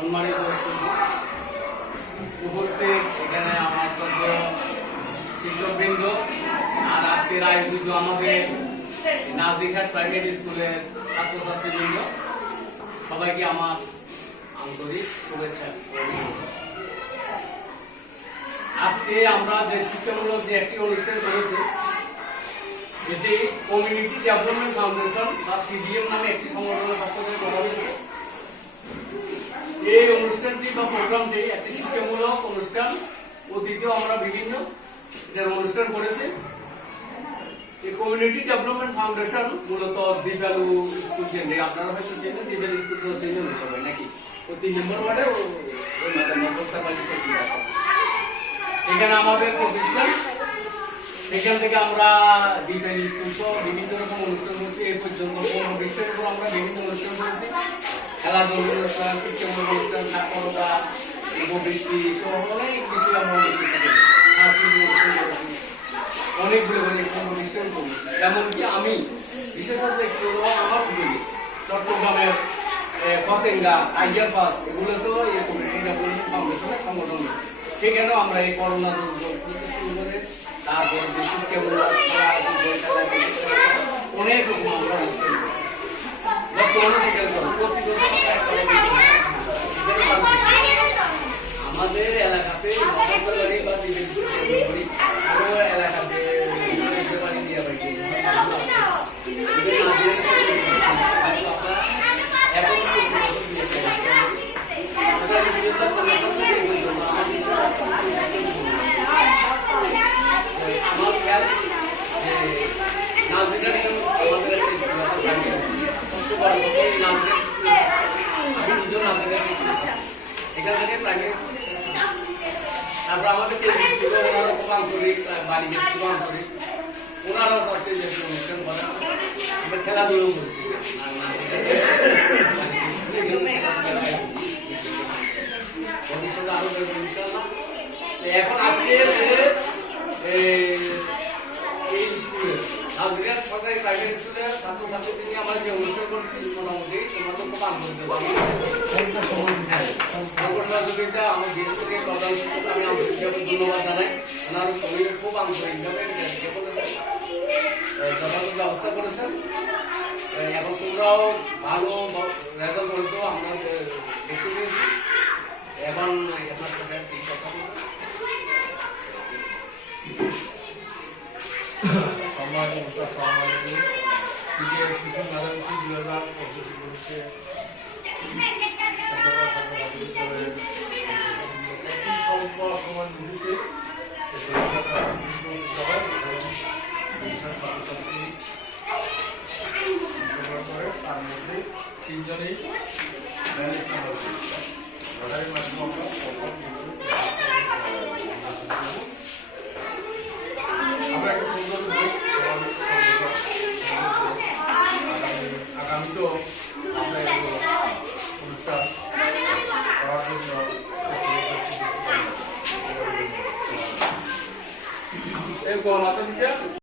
সম্মানিত উপস্থিত এখানে আমার শ্রদ্ধেয় শিক্ষকবৃন্দ আর আজকের আয়োজিত আমাদের নাজিরহাট প্রাইভেট স্কুলের ছাত্রছাত্রীবৃন্দ, সবাইকে আমার আন্তরিক শুভেচ্ছা। আজকে আমরা যে শিক্ষামূলক যে একটি অনুষ্ঠান করেছি, এটি কমিউনিটি ডেভেলপমেন্ট ফাউন্ডেশন বা সিডিএম নামে একটি সংগঠনের পক্ষ থেকে করা হয়েছে। এই অনুষ্ঠানটি বা প্রোগ্রামটি একটি শিক্ষামূলক অনুষ্ঠান। অতীতেও আমরা বিভিন্ন অনুষ্ঠান করেছি। এই কমিউনিটি ডেভেলপমেন্ট ফাউন্ডেশন মূলত দিবালু স্কুল কেন্দ্রে, আপনারা হয়তো চেনেন, দিবালু স্কুল তো চেনেন সবাই নাকি? প্রতি মেম্বার ওয়ার্ডে ওই মাথায় নবস্থান এখানে আমাদের প্রতিষ্ঠান। এখান থেকে আমরা দিবালু স্কুল সহ বিভিন্ন রকম অনুষ্ঠান করছি। এই পর্যন্ত 15-20টার উপর আমরা বিভিন্ন অনুষ্ঠান করেছি। খেলাধুলা অনুষ্ঠান, শিক্ষামূলক অনুষ্ঠান, সাক্ষরতা, উপবৃত্তি সহ অনেক বিষয় আমরা অনুষ্ঠান করেছি। অনেকগুলো অনুষ্ঠান করেছি। এমনকি আমি বিশেষত একটু আমার উদ্যোগে চট্টগ্রামের পতেঙ্গা, টাইগার পাস, এগুলো তো এই কমিউনিটি ডেভেলপমেন্ট ফাউন্ডেশনের সংগঠন। সেখানেও আমরা এই করোনা দুর্যোগ তারপর যে শিক্ষামূলক অনেক রকম আমরা অনুষ্ঠান করেছি। আমাদের এলাকাতে এলাকাতে তারপর আমাদের ওনারাও করছে যে অনুষ্ঠান করা, আমরা খেলাধুলো করছি। ভবিষ্যতে আরো ইনশাআল্লাহ। এখন আজকে এই স্কুলে নাজিরহাট সরকারি প্রাইভেট স্কুলের ছাত্রছাত্রী নিয়ে আমরা যে অনুষ্ঠান করছি, মোটামুটি তোমরা তো খুব আনন্দ সহযোগিতা আমার যেহেতু থেকে প্রধান শিক্ষক, আমি আন্তরিকভাবে ধন্যবাদ জানাই। ওনার খুব আন্তরিকভাবে যথাযথ ব্যবস্থা করেছেন। এখন তোমরাও ভালো রেজাল্ট করেছো, আমরা দেখতে পেয়েছি। এখন আপনার সাথে এই কথা সিডিএম শিশু মেধাবৃত্তি 2025 বর্ষে সমান ভিত্তিতে তার মধ্যে 3জনেই লটারির মাধ্যমে আমরা একটা সুন্দর আগামীতেও আমরা অনুষ্ঠান করার জন্য